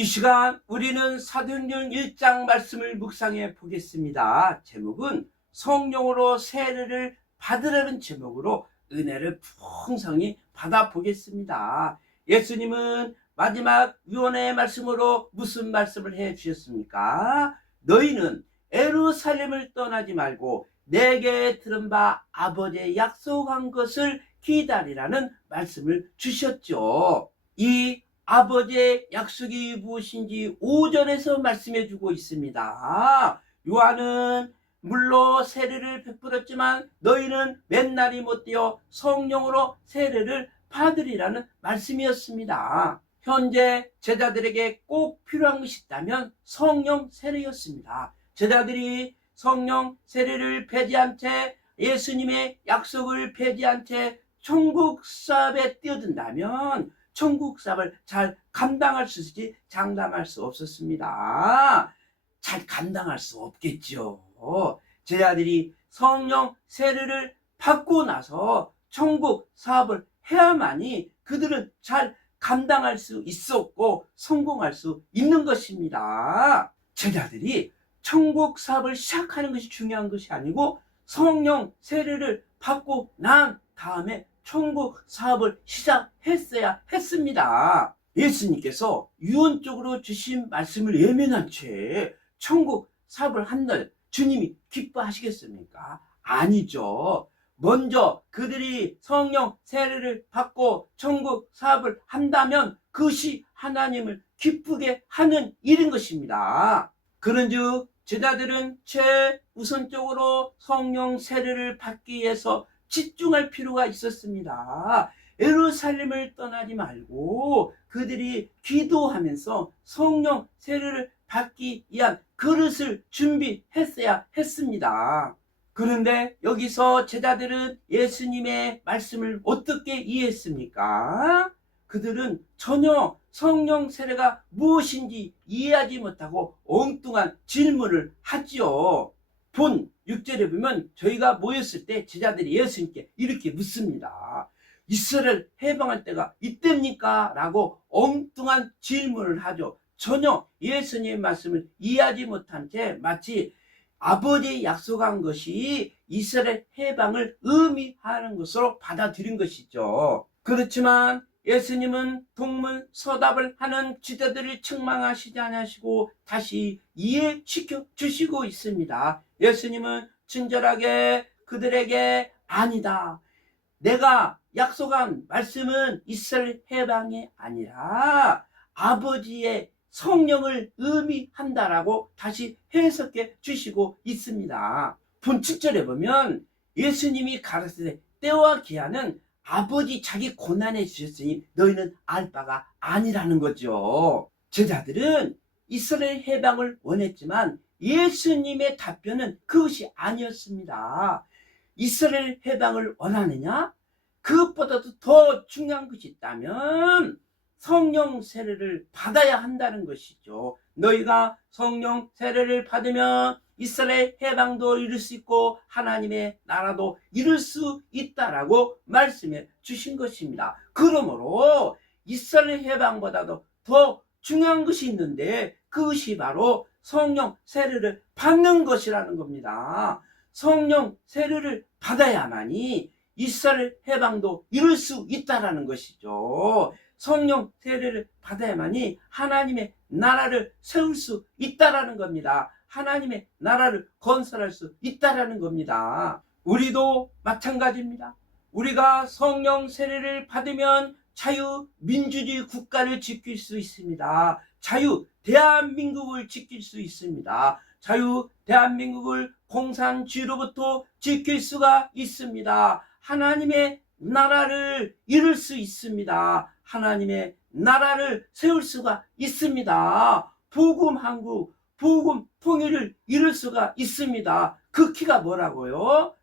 이 시간 우리는 사도행전 1장 말씀을 묵상해 보겠습니다. 제목은 성령으로 세례를 받으라는 제목으로 은혜를 풍성히 받아 보겠습니다. 예수님은 마지막 유언의 말씀으로 무슨 말씀을 해 주셨습니까? 너희는 예루살렘을 떠나지 말고 내게 들은 바 아버지의 약속한 것을 기다리라는 말씀을 주셨죠. 이 아버지의 약속이 무엇인지 5절에서 말씀해 주고 있습니다. 요한은 물로 세례를 베풀었지만 너희는 맨날이 못되어 성령으로 세례를 받으리라는 말씀이었습니다. 현재 제자들에게 꼭 필요한 것이 있다면 성령 세례였습니다. 제자들이 성령 세례를 폐지한 채 예수님의 약속을 폐지한 채 천국 사업에 뛰어든다면 천국 사업을 잘 감당할 수 있을지 장담할 수 없었습니다. 잘 감당할 수 없겠죠. 제자들이 성령 세례를 받고 나서 천국 사업을 해야만이 그들은 잘 감당할 수 있었고 성공할 수 있는 것입니다. 제자들이 천국 사업을 시작하는 것이 중요한 것이 아니고 성령 세례를 받고 난 다음에 천국 사업을 시작했어야 했습니다. 예수님께서 유언적으로 주신 말씀을 외면한 채 천국 사업을 한들 주님이 기뻐하시겠습니까? 아니죠. 먼저 그들이 성령 세례를 받고 천국 사업을 한다면 그것이 하나님을 기쁘게 하는 일인 것입니다. 그런즉 제자들은 최우선적으로 성령 세례를 받기 위해서 집중할 필요가 있었습니다. 예루살렘을 떠나지 말고 그들이 기도하면서 성령 세례를 받기 위한 그릇을 준비했어야 했습니다. 그런데 여기서 제자들은 예수님의 말씀을 어떻게 이해했습니까? 그들은 전혀 성령 세례가 무엇인지 이해하지 못하고 엉뚱한 질문을 하지요. 본 6절에 보면 저희가 모였을 때 제자들이 예수님께 이렇게 묻습니다. 이스라엘 해방할 때가 이때입니까? 라고 엉뚱한 질문을 하죠. 전혀 예수님의 말씀을 이해하지 못한 채 마치 아버지의 약속한 것이 이스라엘 해방을 의미하는 것으로 받아들인 것이죠. 그렇지만 예수님은 동문서답을 하는 제자들을 책망하시지 않으시고 다시 이해시켜 주시고 있습니다. 예수님은 친절하게 그들에게 아니다. 내가 약속한 말씀은 이스라엘 해방이 아니라 아버지의 성령을 의미한다라고 다시 해석해 주시고 있습니다. 본 7절에 보면 예수님이 가르치되 때와 기한은 아버지 자기 고난에 주셨으니 너희는 알 바가 아니라는 거죠. 제자들은 이스라엘 해방을 원했지만 예수님의 답변은 그것이 아니었습니다. 이스라엘 해방을 원하느냐? 그것보다도 더 중요한 것이 있다면 성령 세례를 받아야 한다는 것이죠. 너희가 성령 세례를 받으면 이스라엘 해방도 이룰 수 있고 하나님의 나라도 이룰 수 있다라고 말씀해 주신 것입니다. 그러므로 이스라엘 해방보다도 더 중요한 것이 있는데 그것이 바로 성령 세례를 받는 것이라는 겁니다. 성령 세례를 받아야만이 이스라엘 해방도 이룰 수 있다라는 것이죠. 성령 세례를 받아야만이 하나님의 나라를 세울 수 있다라는 겁니다. 하나님의 나라를 건설할 수 있다라는 겁니다. 우리도 마찬가지입니다. 우리가 성령 세례를 받으면 자유민주주의 국가를 지킬 수 있습니다. 자유 대한민국을 지킬 수 있습니다. 자유 대한민국을 공산주의로부터 지킬 수가 있습니다. 하나님의 나라를 이룰 수 있습니다. 하나님의 나라를 세울 수가 있습니다. 복음 한국, 복음 통일을 이룰 수가 있습니다. 그 키가 뭐라고요?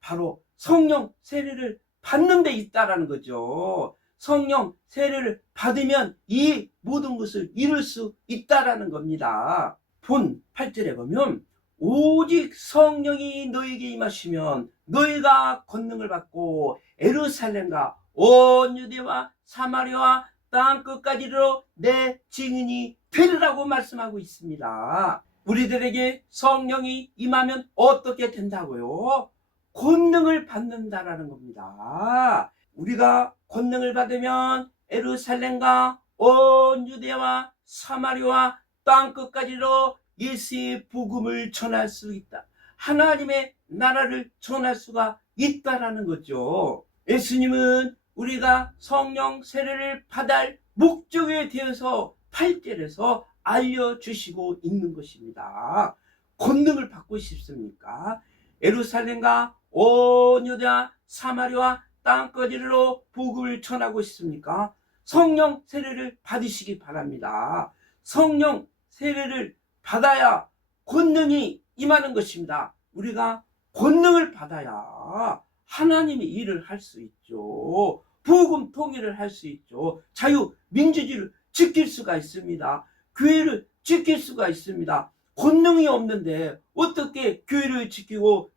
바로 성령 세례를 받는 데 있다라는 거죠. 성령 세례를 받으면 이 모든 것을 이룰 수 있다라는 겁니다. 본 8절에 보면 오직 성령이 너희에게 임하시면 너희가 권능을 받고 예루살렘과 온 유대와 사마리아와 땅 끝까지로 내 증인이 되리라고 말씀하고 있습니다. 우리들에게 성령이 임하면 어떻게 된다고요? 권능을 받는다라는 겁니다. 우리가 권능을 받으면 예루살렘과 온 유대와 사마리아와 땅 끝까지로 예수의 복음을 전할 수 있다. 하나님의 나라를 전할 수가 있다라는 거죠. 예수님은 우리가 성령 세례를 받을 목적에 대해서 8절에서 알려주시고 있는 것입니다. 권능을 받고 싶습니까? 예루살렘과 온 유대와 사마리아 땅끝으로 복음을 전하고 싶습니까? 성령 세례를 받으시기 바랍니다. 성령 세례를 받아야 권능이 임하는 것입니다. 우리가 권능을 받아야 하나님의 일을 할 수 있죠. 복음 통일을 할 수 있죠. 자유민주주의를 지킬 수가 있습니다. 교회를 지킬 수가 있습니다. 권능이 없는데 어떻게 교회를 지키고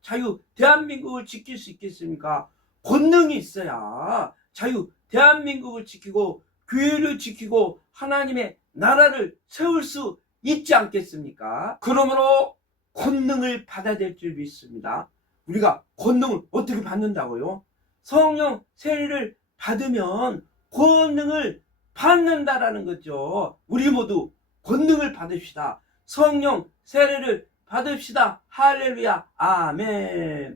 대한민국을 지킬 수 있겠습니까? 권능이 있어야 대한민국을 지키고 교회를 지키고 하나님의 나라를 세울 수 있지 않겠습니까? 그러므로 권능을 받아야 될 줄 믿습니다. 우리가 권능을 어떻게 받는다고요? 성령 세례를 받으면 권능을 받는다라는 거죠. 우리 모두 권능을 받읍시다. 성령 세례를 받읍시다. 할렐루야. 아멘.